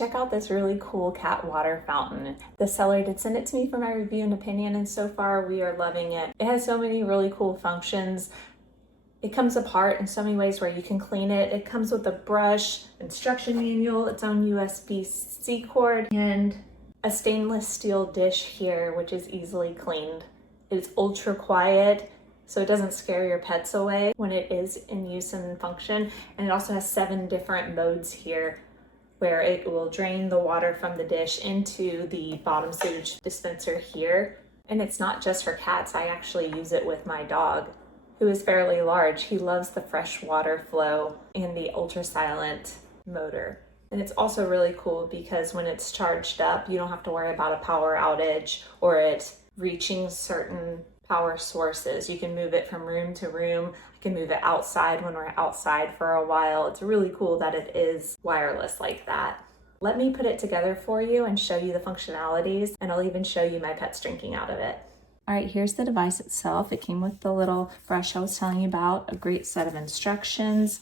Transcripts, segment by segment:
Check out this really cool cat water fountain. The seller did send it to me for my review and opinion, and so far we are loving it. It has so many really cool functions. It comes apart in so many ways where you can clean it. It comes with a brush, instruction manual, its own USB-C cord, and a stainless steel dish here, which is easily cleaned. It's ultra quiet, so it doesn't scare your pets away when it is in use and function. And it also has 7 different modes here where it will drain the water from the dish into the bottom sewage dispenser here. And it's not just for cats. I actually use it with my dog, who is fairly large. He loves the fresh water flow and the ultra silent motor. And it's also really cool because when it's charged up, you don't have to worry about a power outage or it reaching certain power sources. You can move it from room to room. I can move it outside when we're outside for a while. It's really cool that it is wireless like that. Let me put it together for you and show you the functionalities, and I'll even show you my pets drinking out of it. All right, here's the device itself. It came with the little brush I was telling you about, a great set of instructions,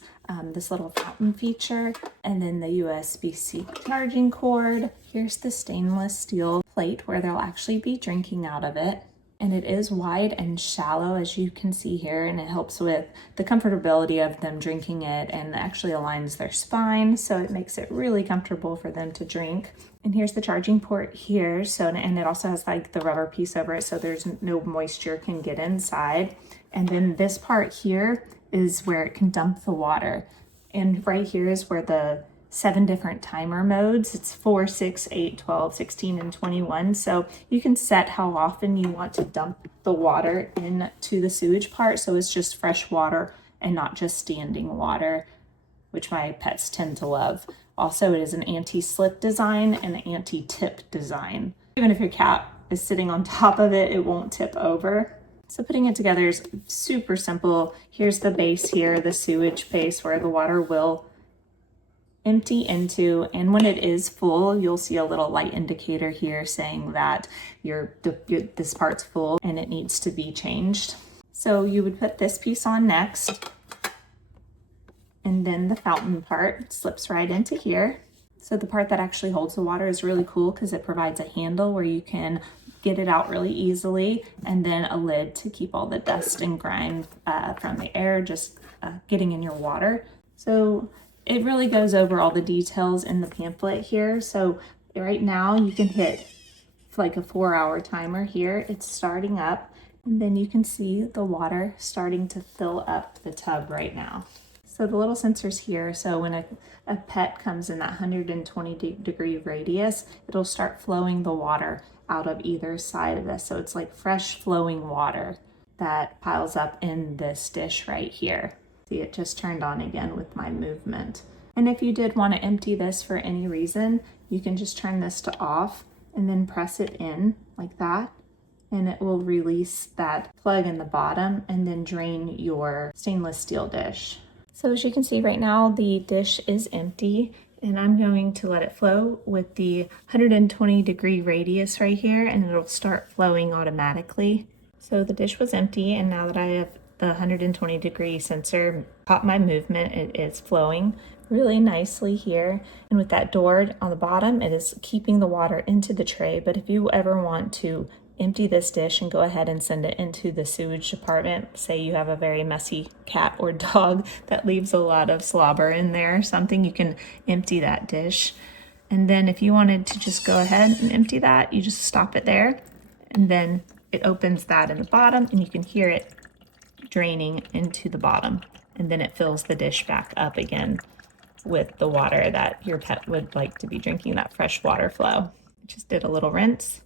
this little fountain feature, and then the USB-C charging cord. Here's the stainless steel plate where they'll actually be drinking out of it. And it is wide and shallow, as you can see here, and it helps with the comfortability of them drinking it and actually aligns their spine, so it makes it really comfortable for them to drink. And here's the charging port here, and it also has like the rubber piece over it, so there's no moisture can get inside. And then this part here is where it can dump the water. And right here is where the 7 different timer modes. It's 4, 6, 8, 12, 16, and 21. So you can set how often you want to dump the water into the sewage part. So it's just fresh water and not just standing water, which my pets tend to love. Also, it is an anti-slip design and an anti-tip design. Even if your cat is sitting on top of it, it won't tip over. So putting it together is super simple. Here's the base here, the sewage base where the water will empty into, and when it is full, you'll see a little light indicator here saying that this part's full and it needs to be changed. So you would put this piece on next, and then the fountain part slips right into here. So the part that actually holds the water is really cool because it provides a handle where you can get it out really easily, and then a lid to keep all the dust and grime from the air just getting in your water. So it really goes over all the details in the pamphlet here. So right now you can hit like a 4-hour timer here. It's starting up, and then you can see the water starting to fill up the tub right now. So the little sensors here, so when a pet comes in that 120 degree radius, it'll start flowing the water out of either side of this. So it's like fresh flowing water that piles up in this dish right here. See, it just turned on again with my movement. And if you did want to empty this for any reason, you can just turn this to off and then press it in like that, and it will release that plug in the bottom and then drain your stainless steel dish. So as you can see right now, the dish is empty, and I'm going to let it flow with the 120 degree radius right here, and it'll start flowing automatically. So the dish was empty, and now that I have the 120 degree sensor caught my movement, it is flowing really nicely here. And with that door on the bottom, it is keeping the water into the tray. But if you ever want to empty this dish and go ahead and send it into the sewage department, say you have a very messy cat or dog that leaves a lot of slobber in there or something, you can empty that dish. And then if you wanted to just go ahead and empty that, you just stop it there, and then it opens that in the bottom, and you can hear it draining into the bottom, and then it fills the dish back up again with the water that your pet would like to be drinking, that fresh water flow. Just did a little rinse,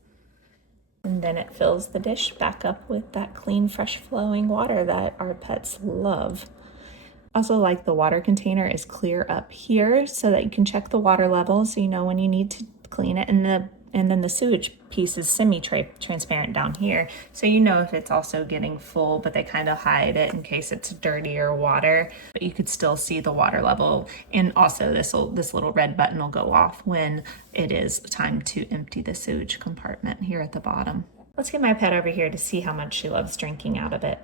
and then it fills the dish back up with that clean, fresh flowing water that our pets love. Also, like, the water container is clear up here so that you can check the water level so you know when you need to clean it, and then the sewage piece is semi-transparent down here, so you know if it's also getting full, but they kind of hide it in case it's dirtier water, but you could still see the water level. And also this little red button will go off when it is time to empty the sewage compartment here at the bottom. Let's get my pet over here to see how much she loves drinking out of it.